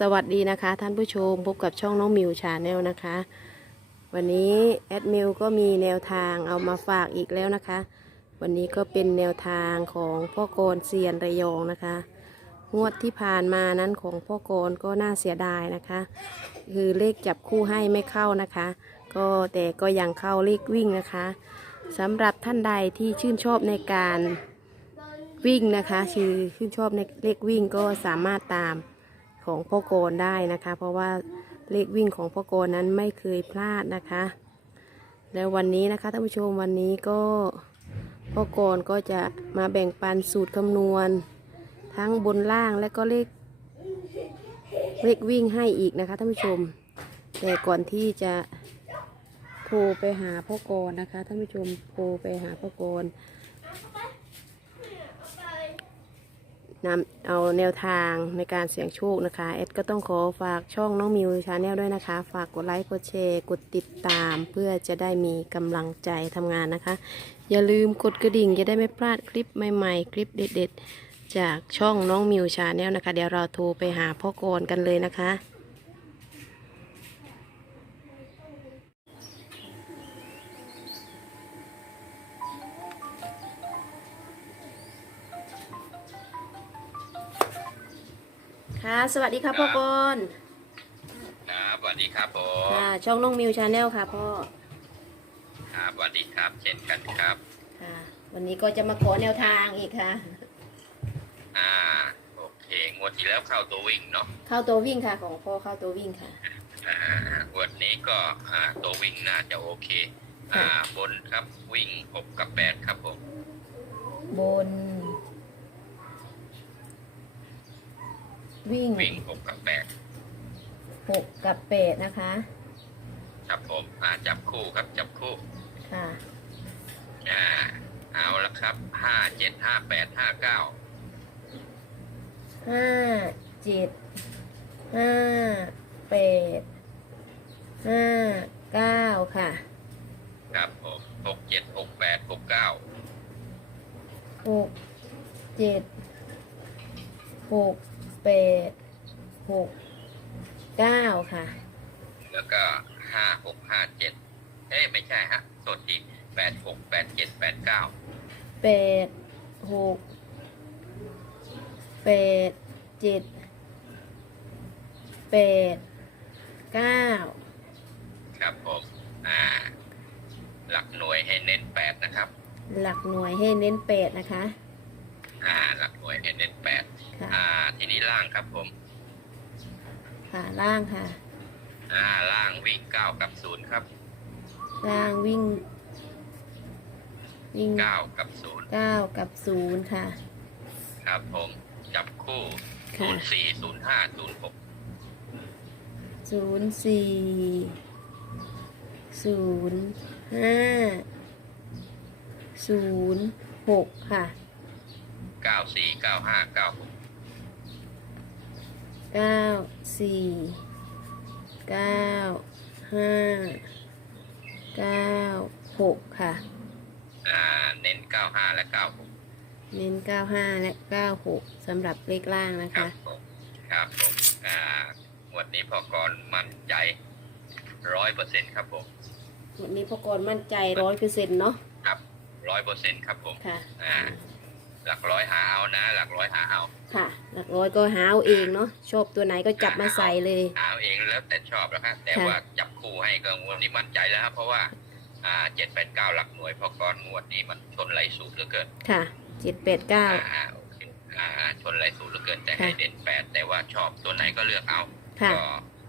สวัสดีนะคะท่านผู้ชมพบกับช่องน้องมิวชาแนลนะคะ วันนี้แอดมิวก็มีแนวทางเอามาฝากอีกแล้วนะคะ วันนี้ก็เป็นแนวทางของพ่อกรเซียนระยองนะคะ งวดที่ผ่านมานั้นของพ่อกรก็น่าเสียดายนะคะ คือเลขจับคู่ให้ไม่เข้านะคะ ก็แต่ก็ยังเข้าเลขวิ่งนะคะสำหรับท่านใดที่ชื่นชอบในการวิ่งนะคะคือชื่นชอบในเลขวิ่งก็สามารถตาม ของพ่อโกนได้นะคะ เพราะว่าเลขวิ่งของพ่อโกนนั้นไม่เคยพลาดนะคะ แล้ววันนี้นะคะท่านผู้ชมวันนี้ก็พ่อโกนก็จะมาแบ่งปันสูตรคำนวณ ทั้งบนล่างและก็เลขเลขวิ่งให้อีกนะคะท่านผู้ชม แต่ก่อนที่จะโทรไปหาพ่อโกนนะคะท่านผู้ชมโทรไปหาพ่อโกน นำเอาแนวทางในการเสี่ยงโชคนะคะเอดก็ต้องขอฝากช่องน้องมิวชาแนลด้วยนะคะ ฝากกดไลค์กดแชร์กดติดตาม เพื่อจะได้มีกำลังใจทำงานนะคะ อย่าลืมกดกระดิ่งจะได้ไม่พลาดคลิปใหม่ๆ คลิปเด็ด ๆ จากช่องน้องมิวชาแนลนะคะ เดี๋ยวเราโทรไปหาพ่อกรกันเลยนะคะ ค่ะ สวัสดีค่ะพ่อกรครับสวัสดีครับผมค่ะช่องน้องมิวชาแนลค่ะพ่อครับสวัสดีครับ เช่นกันครับค่ะวันนี้ก็จะมาขอแนวทางอีกค่ะ อ่าโอเคงวดที่แล้วเข้าตัววิ่งเนาะเข้าตัววิ่งค่ะ ของพ่อเข้าตัววิ่งค่ะอ่างวดนี้ก็อ่าตัววิ่งน่าจะโอเค อ่าบนครับวิ่งหกกับแปดครับผมบน วิ่งวิ่งหกกับแปดหกกับแปดนะคะ ครับผมอ่าจับคู่ครับจับคู่ค่ะ อ่าเอาละครับห้าเจ็ดห้าแปดห้าเก้าห้าเจ็ดห้าแปดห้าเก้าค่ะ ครับผมหกเจ็ดหกแปดหกเก้าหกเจ็ดหก แปดหกเก้าค่ะ แล้วก็ห้าหกห้าเจ็ดเอ้ยไม่ใช่ฮะโทษทีแปดหกแปดเจ็ดแปดเก้าแปดหกแปดเจ็ดแปดเก้าครับผมอ่า หลักหน่วยให้เน้นแปดนะครับ หลักหน่วยให้เน้นแปดนะคะ อ่า หลักหน่วยให้เน้นแปด ค่ะ อ่า ทีนี้ล่างครับผม ค่ะล่างค่ะ อ่า ล่างวิ่งเก้ากับศูนย์ครับล่างวิ่ง วิ่งเก้ากับศูนย์เก้ากับศูนย์ค่ะ ครับผม จับคู่ศูค่ะนย์สี่ศูนย์ห้าศูนย์หกศูนย์สี่ศูนย์ห้าศูนย์หกค่ะ เก้าสี่เก้าห้าเก้าหก เก้าสี่เก้าห้าเก้าหกค่ะ อ่า เน้นเก้าห้าและเก้าหกเน้นเก้าห้าและเก้าหกสำหรับเลขล่างนะครัคะ บผมครับผมอ่างวันนี้พอกรมั่นใจร้อยเปอร์เซ็นครับผมวันนี้พอกรมั่นใจร้อยเปอร์เซ็นต์เนาะครับร้อยเปอร์เซ็นครับผม ค่ะ อ่า หลักร้อยหาเอานะ หลักร้อยหาเอาค่ะ หลักร้อยก็หาเอาเองเนาะชอบตัวไหนก็จับมาใส่เลย หาเอาเองแล้วแต่ชอบแล้วครับแต่ค่ะว่าจับคู่ให้ก็งวดนี้มั่นใจแล้วครับเพราะว่าอ่าเจ็ดแปดเก้าหลักหน่วยพอก้อนงวดนี้มันชนไหลสูตรเหลือเกินค่ะเจ็ดแปดเก้าอ่าโอเคอ่าชนไหลสูตรเหลือเกินแต่ค่ะให้เด่นแปดแต่ว่าชอบตัวไหนก็เลือกเอาค่ะก็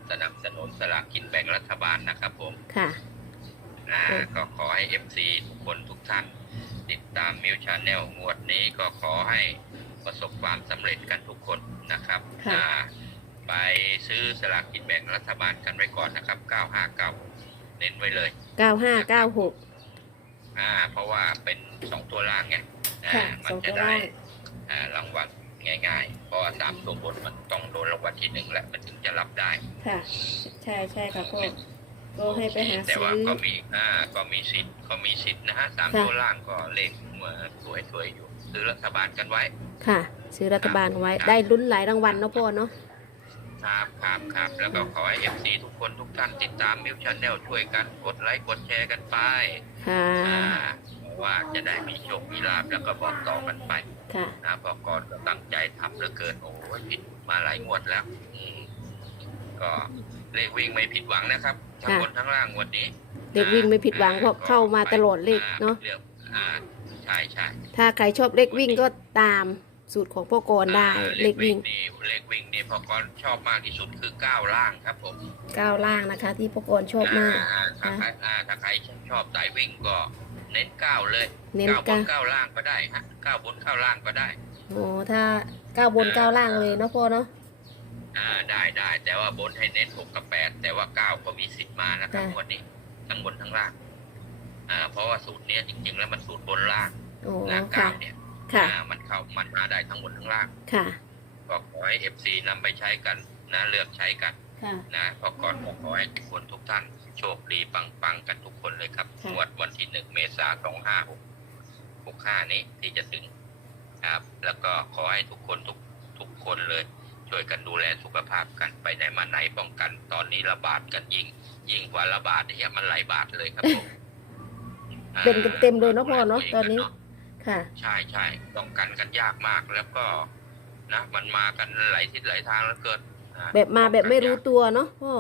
สนับสนุนสลากกินแบ่งรัฐบาลนะครับผมค่ะอ่าอืมก็ขอให้เอฟซีทุกคนทุกท่าน ติดตามมิวชาแนลงวดนี้ก็ขอให้ประสบความสำเร็จกันทุกคนนะครับค่ะ อ่าไปซื้อสลากกินแบ่งรัฐบาลกันไว้ก่อนนะครับ 959 เน้นไว้เลยเก้าห้าเก้าหก อ่าเพราะว่าเป็นสองตัวล่างไงอ่าค่ะมัสองจะตัวได้ล่างอ่ารางวัลง่ายๆ เพราะว่าสามตัวบนมันต้องโดนรางวัลที่หนึ่งแหละมันถึงจะรับได้ ค่ะ ใช่ใช่ค่ะพ่อ ก็ให้ไปหาแต่ซื้ว่าอก็มีอ่าก็มีสิทธิ์ก็มีสิทธิ์นะฮะสามค่ะ ตัวล่างก็เลขเหมือนสวยๆอยู่ ซื้อรัฐบาลกันไว้ ค่ะ ซื้อรัฐบาลไว้ได้ลุ้นหลายรางวัลเนาะพ่อเนาะ ครับครับครับแล้วก็ขอให้เอฟซีทุกคนทุกท่านติดตามมิวช n แนลช่วยกันกดไลค์กดแชร์กันไปค่ะ อ่าเพราะว่าจะได้มีโชคมีลาบแล้วก็บอกต่อกันไปค่ะ นะเพอก่อนก็ตั้งใจทำเหลือเกินโอ้ยผิดมาหลายงวดแล้วอืมก็ เลขวิ่งไม่ผิดหวังนะครับทั้งบนทั้งล่างงวดนี้เด็กวิ่งไม่ผิดหวังเพราะเข้ามาตลอดเลขเนาะเรื่องอ่าใช่ใช่ถ้าใครชอบเลขวิ่งก็ตามสูตรของพ่อกรได้อ่าเลขวิ่งนี่เลขวิ่งนี่พอก่อนชอบมากที่สุดคือก้าวล่างครับผมก้าวล่างนะคะ ที่พ่อกรชอบมากอ่ถ้าใครอ่าถ้าใครชอบสายวิ่งก็เน้นก้าวเลยเน้นก้าวบก้านก้าวล่างก็ได้ฮะก้าวบนก้าวล่างก็ได้โอ้ถ้าก้าวบนก้าวล่างเลยเนาะพ่อเนาะ อ่าได้ได้แต่ว่าบนให้เน้นหกกับแปดแต่ว่าเก้าก็มีสิทธิ์มานะครับค่ะวันนี้ทั้งบนทั้งล่าง อ่า เพราะว่าสูตรเนี้ยจริง ๆ แล้วมันสูตรบนล่างโอ้นะค่ะเก้าเนี่ยค่ะ อ่ามันเข้ามันมาได้ทั้งบนทั้งล่าง ค่ะ ก็ขอให้เอฟซีนำไปใช้กันนะเลือกใช้กันค่ะ นะพอก่อนก็ขอให้ทุกคนทุกท่าน โชคดีปังๆ กันทุกคนเลยครับค่ะ งวดวันที่หนึ่งเมษาสองห้าหกหกห้านี้ที่จะถึงครับ แล้วก็ขอให้ทุกคนทุกทุกคนเลย ช่วยกันดูแลสุขภาพกันไปไหนมาไหนป้องกัน ตอนนี้ระบาดกันยิ่ง ยิ่งกว่าระบาดเนี่ยมันหลายบาทเลยครับผมอ่าเป็นเต็มๆเลยเนาะพ่อเนาะตอนนี้ ค่ะ ใช่ใช่ป้องกันกันยากมากแล้วก็นะมันมากันหลายทิศหลายทางแล้วเกินอ่แบบมาแบบไม่รู้ตัวเนาะพ่อ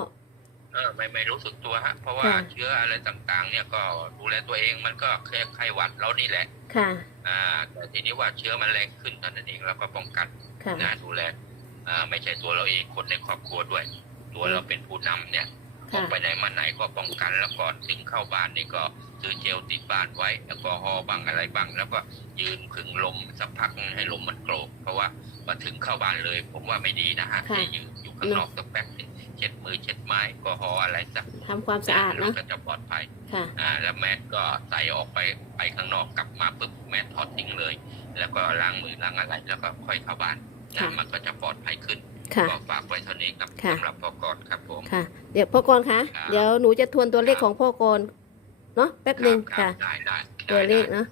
เออไม่ไม่รู้สึกตัวฮะเพราะว่าค่ะเชื้ออะไรต่างๆ เนี่ยก็ดูแลตัวเองมันก็แค่ไข้หวัดเรานี่แหละ ค่ะ อ่า แต่ทีนี้ว่าเชื้อมันแรงขึ้นเท่านั้นเองเราก็ป้องกันค่ะนะดูแลอ่า ไม่ใช่ตัวเราเองคนในครอบครัวด้วย ตัวเราเป็นผู้นำเนี่ยออกค่ะไปไหนมาไหนก็ป้องกันแล้วก่อนถึงเข้าบ้านนี่ก็ซื้อเจลติดบ้านไว้แอลกอฮอล์บ้างอะไรบ้าง แล้วก็ยืนพึ่งลมสักพักให้ลมมันโกรกเพราะว่ามาถึงเข้าบ้านเลย ผมว่าไม่ดีนะฮะค่ะให้ยืนอยู่ข้างนอกสักแป๊บหนึ่งเช็ดมือเช็ดไม้แอลกอฮอล์อะไรสักทำความสะอาดเราเนาะก็จะปลอดภัยค่ะอ่าแล้วแมสก็ใส่ออกไปไปข้างนอกกลับมาปุ๊บแมสถอดทิ้งเลย แล้วก็ล้างมือล้างอะไรแล้วก็ค่อยเข้าบ้านค่ะ นะมันก็จะปลอดภัยขึ้นค่ะก็ฝากไว้เท่านี้ครับค่ะสำหรับพอกรครับผมค่ะ เดี๋ยวพ่อกรคะครับเดี๋ยวหนูจะทวนตัวเลขของพ่อกรเนาะแป๊บหนึ่งครัค่ะบได้ได้ได้ตัวเลขได้เนาะ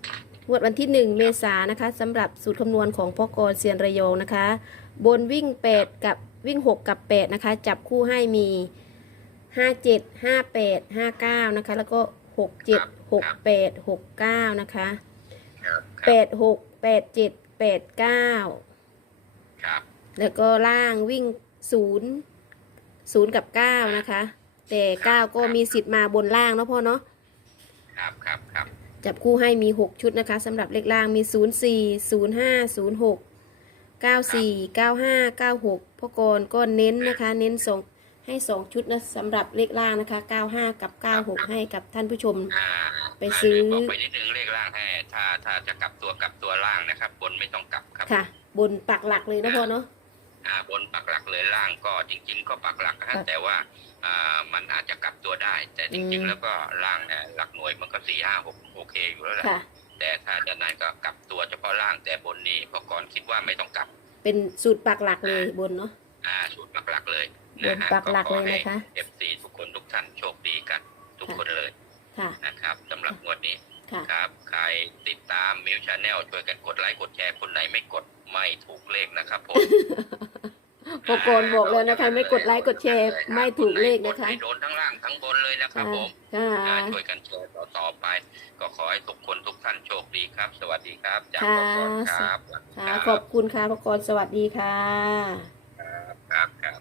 งวดวันที่หนึ่งเมษายนนะคะสำหรับสูตรคำนวณของพ่อกรเซียนระยองนะคะ บนวิ่ง 8 กับวิ่ง 6 กับ 8 นะคะ จับคู่ให้มี 5 7 5 8 5 9 นะคะ แล้วก็ 6 7 6 8 6 9 นะคะครับ ครับ8 6 8 7 8 9ครับ แล้วก็ล่างวิ่ง0 0กับ9นะคะ แต่9ก็มีสิทธิ์มาบนล่างเนาะพ่อเนาะครับครับครับจับคู่ให้มี6ชุดนะคะสำหรับเลขล่างมี0 4 0 5 0 6 9 4 9 5 9 6พ่อกรก็เน้นนะคะ เน้นสองให้2ชุดนะสำหรับเลขล่างนะคะ95กับ96ให้กับท่านผู้ชมอ่าไปซื้อบอกไปนิดนึงเลขล่างให้ถ้าถ้าจะกลับตัวกลับตัวล่างนะครับ บนไม่ต้องกลับครับค่ะ บนปักหลักเลยนะพ่อเนาะอ่าบนปักหลักเลยล่างก็จริง ๆ ก็ปักหลักนะครัฮะบแต่ว่าอ่ามันอาจจะกลับตัวได้ แต่จริงอืๆมแล้วก็ล่างเนี่ยหลักหน่วยมันก็สี่ห้าหกโอเคอยู่แล้วแหละค่ะ แต่ถ้าจะนั้นก็กลับตัวเฉพาะล่างแต่บนนี้พอก่อนคิดว่าไม่ต้องกลับเป็นสูตรปักหลักเลยบนเนาะ อ่าสูตรปักหลักเลยบนปักหลักเลยนะคะ เอฟซีทุกคนทุกท่านโชคดีกัน ทุกคนเลยค่ะ นะครับสำหรับงวดนี้ ค่ะ ครับ ใครติดตามมิวชาแนลช่วยกันกดไลค์กดแชร์คนไหนไม่กด ไม่ถูกเลขนะครับผมพ่อกรบอกเลยนะคะ ไม่กดไลค์กดแชร์ไม่ถูกเลขนะคะไม่โดนทั้งล่างทั้งบนเลยนะครับผมค่ะอ่าช่วยกันแชร์ต่อๆไป ก็ขอให้ทุกคนทุกท่านโชคดีครับ สวัสดีครับจากค่ะขอบคุณครับค่ะขอบคุณค่ะพ่อกรสวัสดีค่ะ ครับครับ